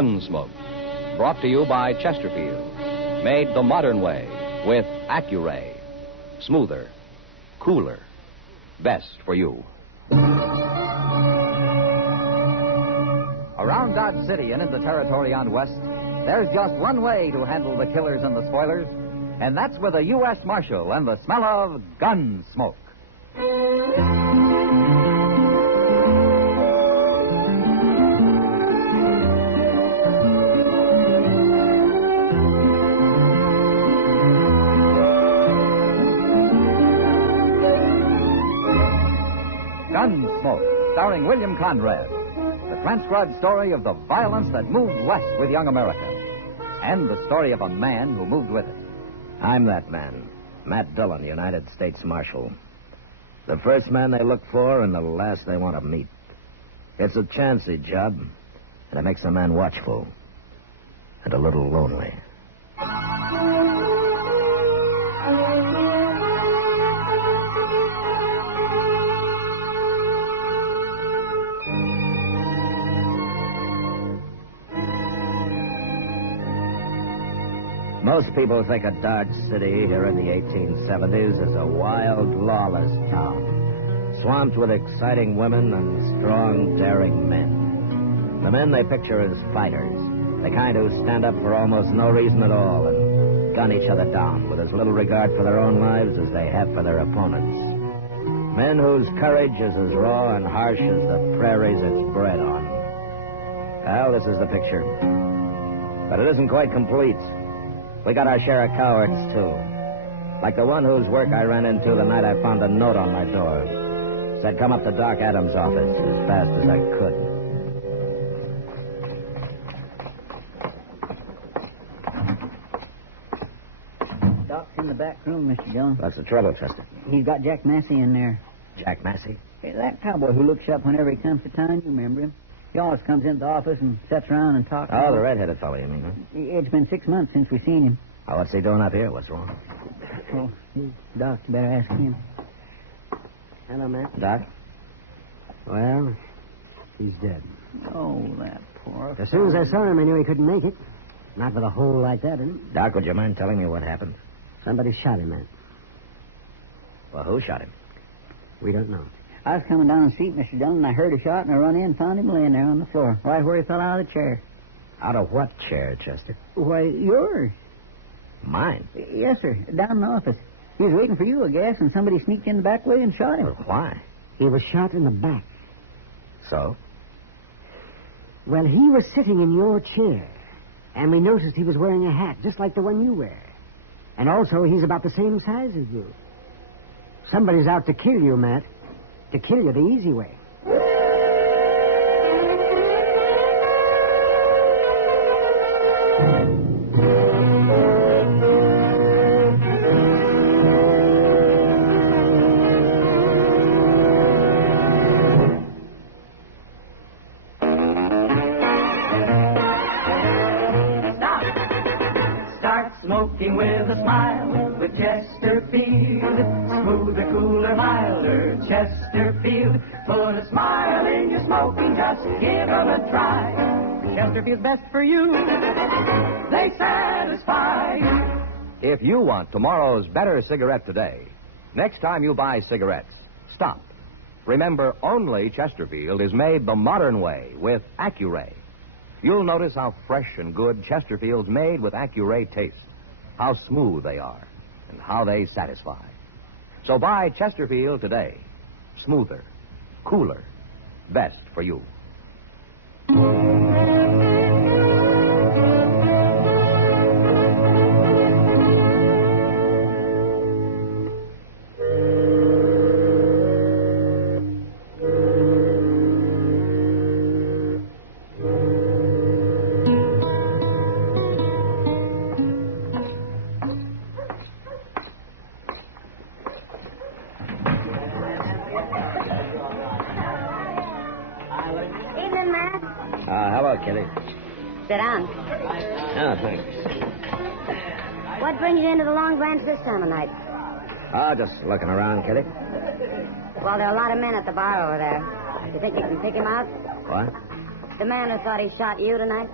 Gunsmoke, brought to you by Chesterfield, made the modern way with Accuray. Smoother, cooler, best for you. Around Dodge City and in the territory on West, there's just one way to handle the killers and the spoilers, and that's with a U.S. Marshal and the smell of Gunsmoke. Gunsmoke, starring William Conrad. The transcribed story of the violence that moved west with young America. And the story of a man who moved with it. I'm that man, Matt Dillon, United States Marshal. The first man they look for and the last they want to meet. It's a chancy job, and it makes a man watchful and a little lonely. Most people think of Dodge City here in the 1870s as a wild, lawless town, swamped with exciting women and strong, daring men. The men they picture as fighters, the kind who stand up for almost no reason at all and gun each other down with as little regard for their own lives as they have for their opponents. Men whose courage is as raw and harsh as the prairies it's bred on. Well, this is the picture. But it isn't quite complete. We got our share of cowards, too. Like the one whose work I ran into the night I found a note on my door. Said come up to Doc Adams' office as fast as I could. Doc's in the back room, Mr. Dillon. What's the trouble, Chester? He's got Jack Massey in there. Jack Massey? Hey, that cowboy who looks up whenever he comes to town, you remember him? He always comes into the office and sits around and talks. Oh, the red-headed fellow, you mean, huh? It's been 6 months since we've seen him. Oh, what's he doing up here? What's wrong? Oh, Doc, you better ask him. Hello, Matt. Doc? Well, he's dead. Oh, that poor... As soon as I saw him, I knew he couldn't make it. Not with a hole like that in him. Doc, would you mind telling me what happened? Somebody shot him, Matt. Well, who shot him? We don't know. I was coming down the street, Mr. Dillon, and I heard a shot, and I run in and found him laying there on the floor, right where he fell out of the chair. Out of what chair, Chester? Why, yours. Mine? Yes, sir, down in the office. He was waiting for you, I guess, and somebody sneaked in the back way and shot him. Well, why? He was shot in the back. So? Well, he was sitting in your chair, and we noticed he was wearing a hat, just like the one you wear. And also, he's about the same size as you. Somebody's out to kill you, Matt. To kill you the easy way. Start smoking with a smile with Chesterfield. Smoother, cooler, milder Chesterfield. Put a smile in your smoking, just give them a try. Chesterfield's best for you. They satisfy. If you want tomorrow's better cigarette today, next time you buy cigarettes, stop. Remember, only Chesterfield is made the modern way with Accuray. You'll notice how fresh and good Chesterfield's made with Accuray taste, how smooth they are, and how they satisfy. So buy Chesterfield today. Smoother, cooler, best for you. Hello, Kitty. Sit down. Oh, thanks. What brings you into the Long Branch this time of night? Oh, just looking around, Kitty. Well, there are a lot of men at the bar over there. You think you can pick him out? What? The man who thought he shot you tonight?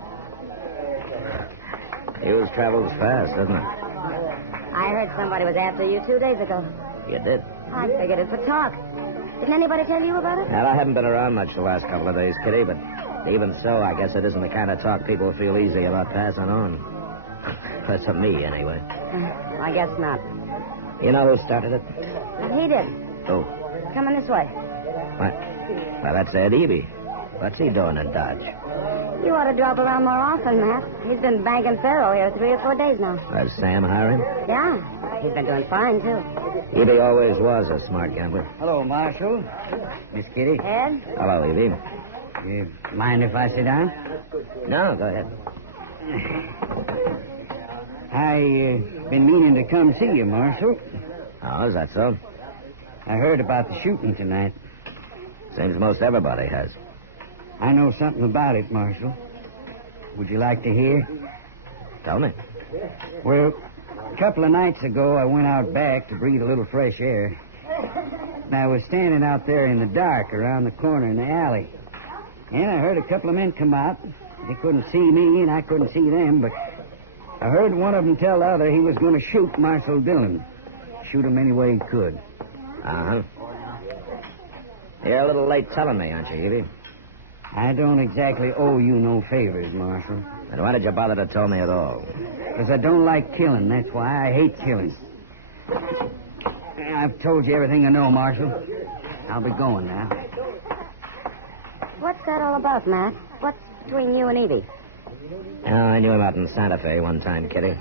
News travels fast, doesn't it? I heard somebody was after you 2 days ago. You did? I figured it for talk. Didn't anybody tell you about it? Well, I haven't been around much the last couple of days, Kitty, but even so, I guess it isn't the kind of talk people feel easy about passing on. That's for me, anyway. I guess not. You know who started it? He did. Who? Coming this way. What? Well, that's Ed Eby. What's he doing in Dodge? You ought to drop around more often, Matt. He's been banking faro here 3 or 4 days now. Does Sam hire him? Yeah. He's been doing fine, too. Eby always was a smart gambler. Hello, Marshal. Miss Kitty. Ed? Hello, Eby. You mind if I sit down? No, go ahead. I been meaning to come see you, Marshal. Oh, is that so? I heard about the shooting tonight. Seems most everybody has. I know something about it, Marshal. Would you like to hear? Tell me. Well, a couple of nights ago, I went out back to breathe a little fresh air. And I was standing out there in the dark around the corner in the alley. And I heard a couple of men come out. They couldn't see me, and I couldn't see them, but I heard one of them tell the other he was going to shoot Marshal Dillon. Shoot him any way he could. Uh-huh. You're a little late telling me, aren't you, Evie? I don't exactly owe you no favors, Marshal. Then why did you bother to tell me at all? Because I don't like killing. That's why I hate killing. I've told you everything I know, Marshal. I'll be going now. What's that all about, Matt? What's between you and Evie? Oh, I knew him out in Santa Fe one time, Kitty.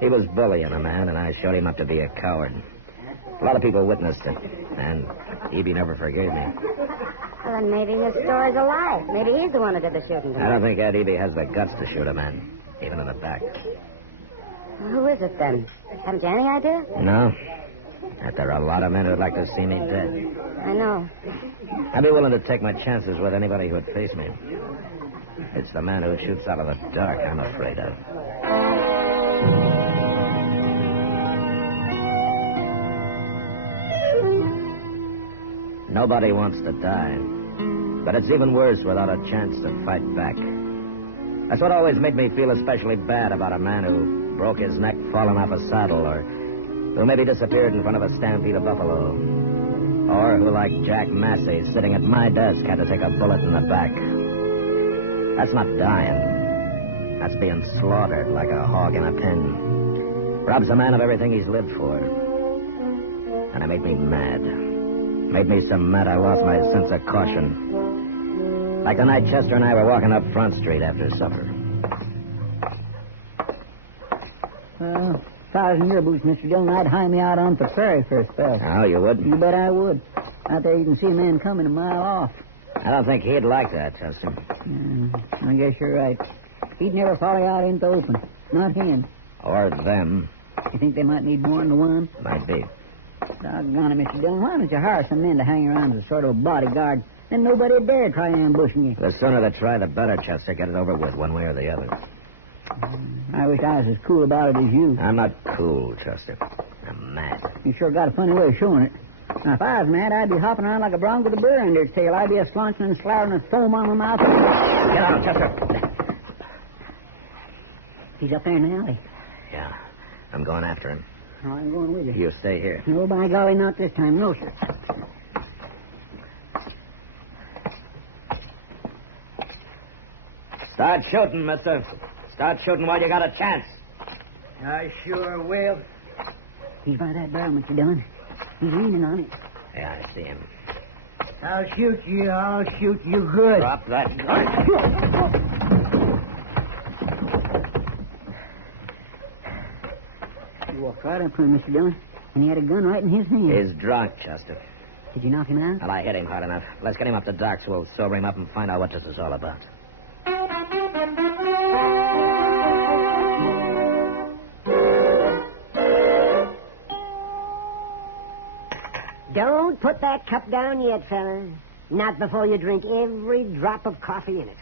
He was bullying a man, and I showed him up to be a coward. A lot of people witnessed it, and Evie never forgave me. Well, then maybe his story's a lie. Maybe he's the one that did the shooting. I don't think Ed Eby has the guts to shoot a man, even in the back. Who is it, then? Haven't you any idea? No. That there are a lot of men who'd like to see me dead. I know. I'd be willing to take my chances with anybody who would face me. It's the man who shoots out of the dark I'm afraid of. Nobody wants to die. But it's even worse without a chance to fight back. That's what always made me feel especially bad about a man who broke his neck falling off a saddle, or who maybe disappeared in front of a stampede of buffalo. Or who, like Jack Massey, sitting at my desk, had to take a bullet in the back. That's not dying. That's being slaughtered like a hog in a pen. Robs a man of everything he's lived for. And it made me mad. Made me so mad I lost my sense of caution. Like the night Chester and I were walking up Front Street after supper. If I was in your boots, Mr. Dillon, I'd hide me out on the prairie for a spell. Oh, you would? You bet I would. Out there you can see a man coming a mile off. I don't think he'd like that, Chester. I guess you're right. He'd never follow you out into the open. Not him. Or them. You think they might need more than the one? Might be. Doggone it, Mr. Dillon. Why don't you hire some men to hang around as a sort of a bodyguard? Then nobody would dare try ambushing you. The sooner they try, the better, Chester. Get it over with, one way or the other. I wish I was as cool about it as you. I'm not cool, Chester. I'm mad. You sure got a funny way of showing it. Now, if I was mad, I'd be hopping around like a bronc with a burr under its tail. I'd be a slaunching and sloughing and foam on my mouth. Get out, Chester. He's up there in the alley. Yeah, I'm going after him. Oh, I'm going with you. You stay here. No, by golly, not this time. No, sir. Start shooting, mister. Start shooting while you got a chance. I sure will. He's by that barrel, Mr. Dillon. He's leaning on it. Yeah, I see him. I'll shoot you. I'll shoot you good. Drop that gun. He walked right up to him, Mr. Dillon, and he had a gun right in his hand. He's drunk, Chester. Did you knock him out? Well, I hit him hard enough. Let's get him up the dock so we'll sober him up and find out what this is all about. Don't put that cup down yet, fella. Not before you drink every drop of coffee in it.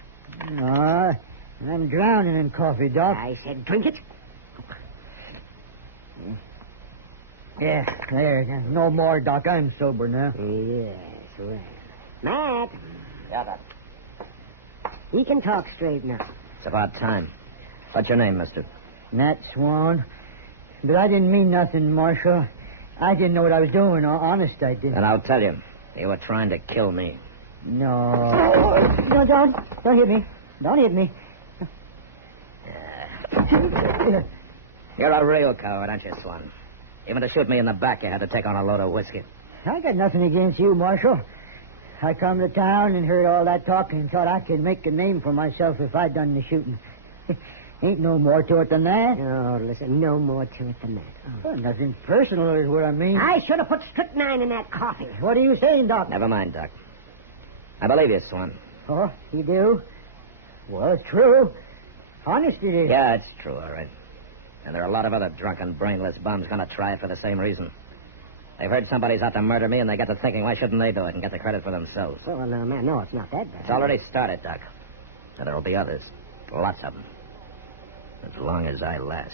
I'm drowning in coffee, Doc. I said drink it. Yeah, there. No more, Doc. I'm sober now. Yes, well. Matt, Yeah, Doc. he can talk straight now. It's about time. What's your name, mister? Nat Swan. But I didn't mean nothing, Marshal. I didn't know what I was doing. Honest, I didn't. And I'll tell you, you were trying to kill me. No. No, don't. Don't hit me. Don't hit me. You're a real coward, aren't you, Swan? Even to shoot me in the back, you had to take on a load of whiskey. I got nothing against you, Marshal. I come to town and heard all that talking and thought I could make a name for myself if I'd done the shooting. Ain't no more to it than that. Oh, listen, no more to it than that. Oh. Well, nothing personal is what I mean. I should have put strychnine in that coffee. What are you saying, Doc? Never mind, Doc. I believe you, Swan. Oh, you do? Well, it's true. Honest it is. Yeah, it's true, all right. And there are a lot of other drunken, brainless bums going to try it for the same reason. They've heard somebody's out to murder me, and they get to thinking, why shouldn't they do it and get the credit for themselves? Oh, no, man, no, it's not that bad. It's already started, Doc. And there'll be others. Lots of them. As long as I last.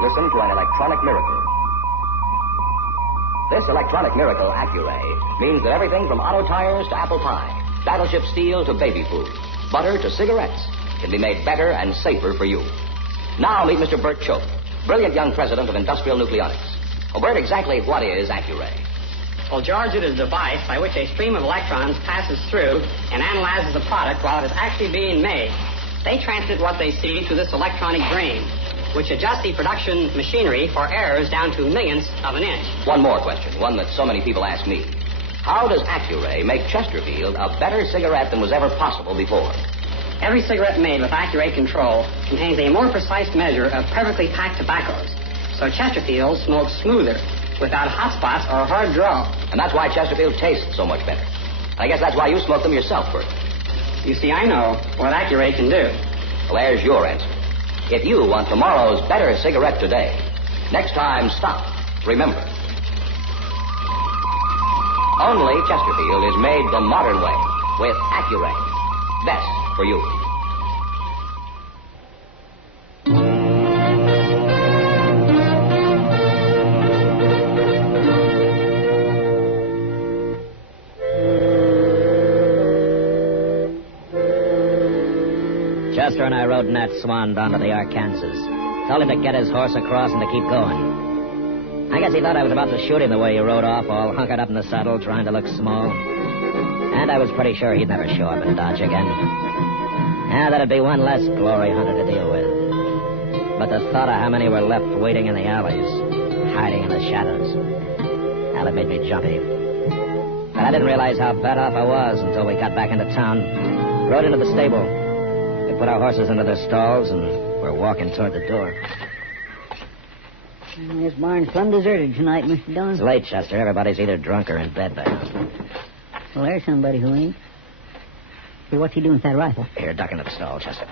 Listen to an electronic miracle. This electronic miracle, Accuray, means that everything from auto tires to apple pie, battleship steel to baby food, butter to cigarettes, can be made better and safer for you. Now meet Mr. Bert Choate, brilliant young president of Industrial Nucleonics. Well, Bert, exactly what is Accuray? Well, George, it is a device by which a stream of electrons passes through and analyzes the product while it is actually being made. They transmit what they see to this electronic brain, which adjusts the production machinery for errors down to millionths of an inch. One more question, one that so many people ask me. How does Accuray make Chesterfield a better cigarette than was ever possible before? Every cigarette made with Accuray control contains a more precise measure of perfectly packed tobaccos. So Chesterfield smokes smoother, without hot spots or a hard draw. And that's why Chesterfield tastes so much better. And I guess that's why you smoke them yourself, Bert. You see, I know what Accuray can do. Well, there's your answer. If you want tomorrow's better cigarette today, next time stop. Remember, only Chesterfield is made the modern way with Accuray. Best for you. Chester and I rode Nat Swan down to the Arkansas. Told him to get his horse across and to keep going. I guess he thought I was about to shoot him the way he rode off, all hunkered up in the saddle, trying to look small. And I was pretty sure he'd never show up in Dodge again. Yeah, that'd be one less glory hunter to deal with. But the thought of how many were left waiting in the alleys, hiding in the shadows, well, it made me jumpy. But I didn't realize how bad off I was until we got back into town, rode into the stable. We put our horses into their stalls, and we're walking toward the door. This barn's plumb deserted tonight, Mr. Dillon. It's late, Chester. Everybody's either drunk or in bed by now. Well, there's somebody who ain't. Hey, what's he doing with that rifle? Here, duck into the stall, Chester.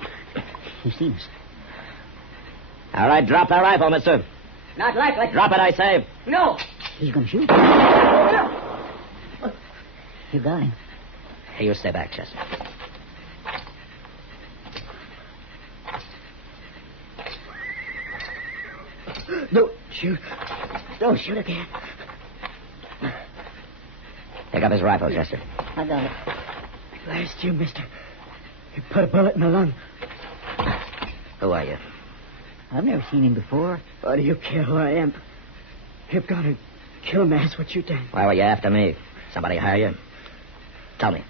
He's seen us. All right, drop that rifle, mister. Not likely. Drop it, I say. No. He's gonna shoot. You got him. Hey, you stay back, Chester. Don't shoot. Don't shoot again. Pick up his rifle, Chester. I got it. Last you, mister. You put a bullet in my lung. Who are you? I've never seen him before. Why do you care who I am? You're gonna kill me, that's what you done. Why were you after me? Somebody hire you? Tell me.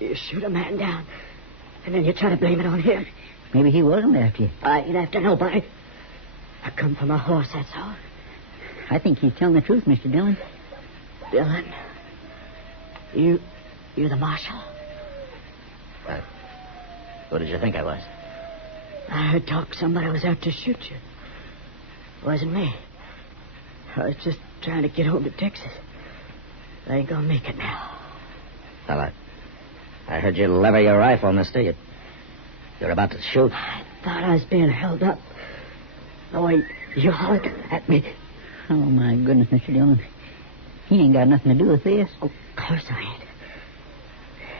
You shoot a man down, and then you try to blame it on him. Maybe he wasn't after you. I ain't after nobody. I come for my horse, that's all. I think he's telling the truth, Mr. Dillon. Dillon, you're the marshal? Well, who did you think I was? I heard talk somebody was out to shoot you. It wasn't me. I was just trying to get home to Texas. I ain't gonna make it now. Well, I heard you lever your rifle, mister. You're about to shoot. I thought I was being held up. Oh, you hollered at me. Oh, my goodness, Mr. Dillon. He ain't got nothing to do with this. Oh, of course I ain't.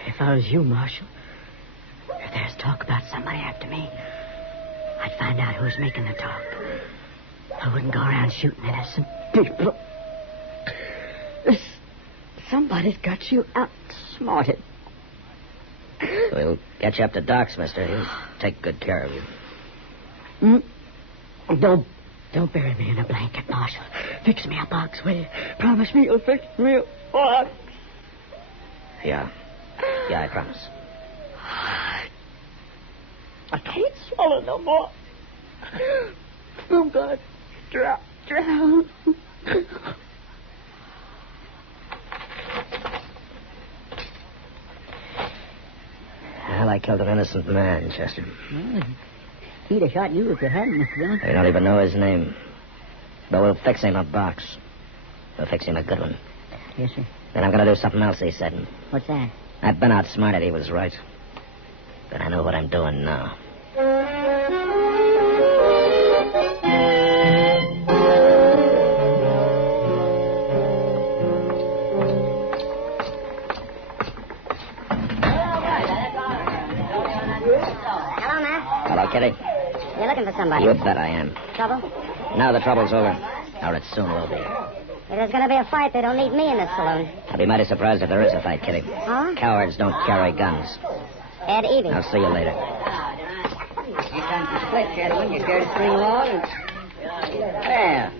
If I was you, Marshal, talk about somebody after me, I'd find out who's making the talk. I wouldn't go around shooting innocent people. Somebody's got you outsmarted. We'll get you up to Doc's, mister. He'll take good care of you. Don't bury me in a blanket, Marshal. Fix me a box, will you? Promise me you'll fix me a box. Yeah, I promise. I can't swallow no more. Oh, God. Drown. Well, I killed an innocent man, Chester. Well, he'd have shot you if you hadn't, Mr. Dillon. I don't even know his name. But we'll fix him a box. We'll fix him a good one. Yes, sir. Then I'm going to do something else he said. What's that? I've been outsmarted. He was right. But I know what I'm doing now. Hello, Matt. Hello, Kitty. You're looking for somebody. You bet I am. Trouble? Now the trouble's over. Or it soon will be. If there's going to be a fight, they don't need me in this saloon. I'll be mighty surprised if there is a fight, Kitty. Huh? Cowards don't carry guns. Ed Evie. I'll see you later. You time to split, gentlemen. You care to string along? Well,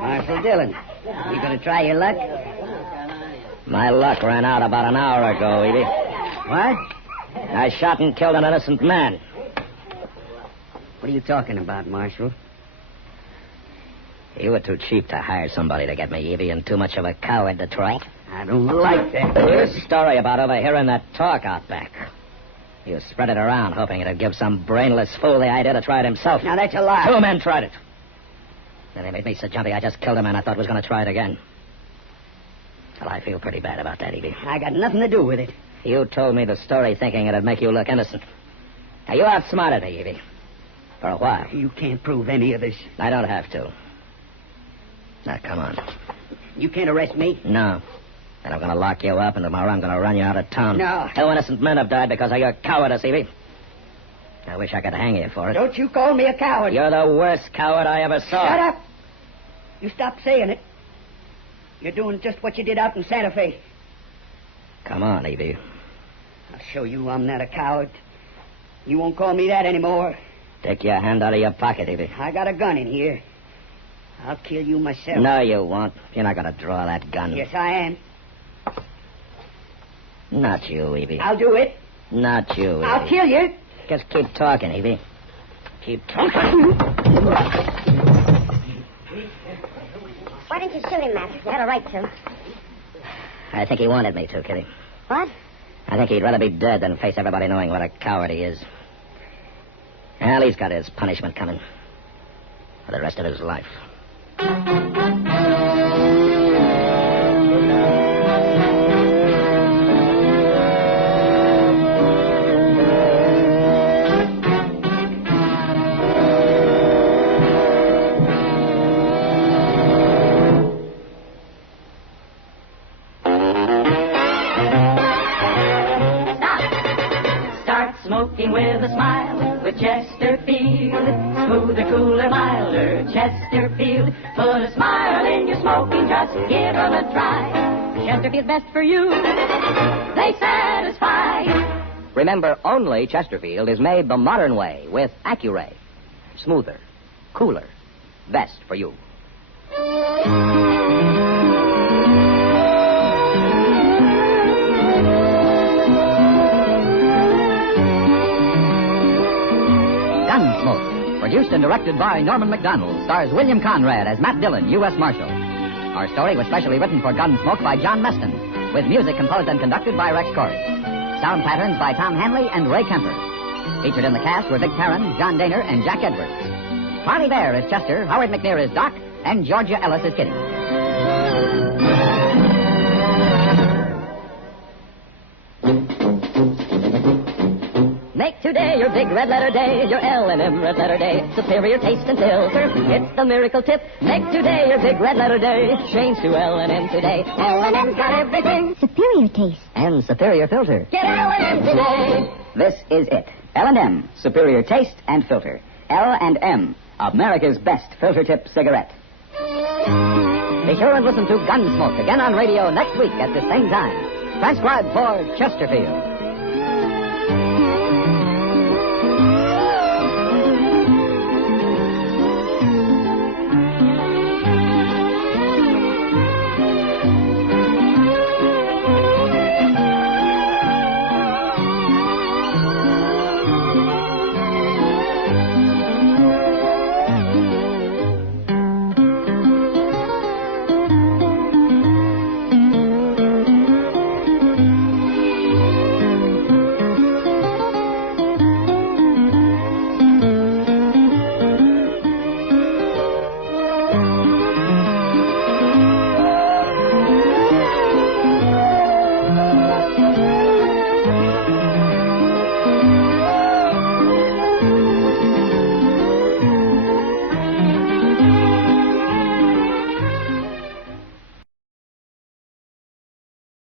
Marshal Dillon, you going to try your luck? My luck ran out about an hour ago, Evie. What? I shot and killed an innocent man. What are you talking about, Marshal? You were too cheap to hire somebody to get me, Evie, and too much of a coward to try it. I don't like that. Your story about overhearing that talk out back. You spread it around, hoping it'd give some brainless fool the idea to try it himself. Now, that's a lie. 2 men tried it. Then they made me so jumpy I just killed a man I thought was going to try it again. Well, I feel pretty bad about that, Evie. I got nothing to do with it. You told me the story thinking it'd make you look innocent. Now, you outsmarted me, Evie. For a while. You can't prove any of this. I don't have to. Now, come on. You can't arrest me. No. And I'm going to lock you up, and tomorrow I'm going to run you out of town. No. 2 innocent men have died because of your cowardice, Evie. I wish I could hang you for it. Don't you call me a coward. You're the worst coward I ever saw. Shut up. You stop saying it. You're doing just what you did out in Santa Fe. Come on, Evie. I'll show you I'm not a coward. You won't call me that anymore. Take your hand out of your pocket, Evie. I got a gun in here. I'll kill you myself. No, you won't. You're not going to draw that gun. Yes, I am. Not you, Evie. I'll do it. Not you, Evie. I'll kill you. Just keep talking, Evie. Keep talking. Why didn't you shoot him, Matt? You had a right to. I think he wanted me to, Kitty. What? I think he'd rather be dead than face everybody knowing what a coward he is. Well, he's got his punishment coming. For the rest of his life. Smoking with a smile with Chesterfield. Smoother, cooler, milder Chesterfield. Put a smile in your smoking, just give them a try. Chesterfield's best for you. They satisfy. Remember, only Chesterfield is made the modern way with Accuray. Smoother, cooler, best for you. Gunsmoke, produced and directed by Norman Macdonnell, stars William Conrad as Matt Dillon, U.S. Marshal. Our story was specially written for Gunsmoke by John Meston, with music composed and conducted by Rex Corey. Sound patterns by Tom Hanley and Ray Kemper. Featured in the cast were Vic Perrin, John Daner, and Jack Edwards. Barney Bear is Chester, Howard McNear is Doc, and Georgia Ellis is Kitty. Make today your big red letter day, your L&M red letter day. Superior taste and filter, it's the miracle tip. Make today your big red letter day. Change to L&M today. L&M's got everything. Superior taste. And superior filter. Get L&M today. This is it. L&M, superior taste and filter. L&M, America's best filter tip cigarette. Be sure and listen to Gunsmoke again on radio next week at the same time. Transcribed for Chesterfield.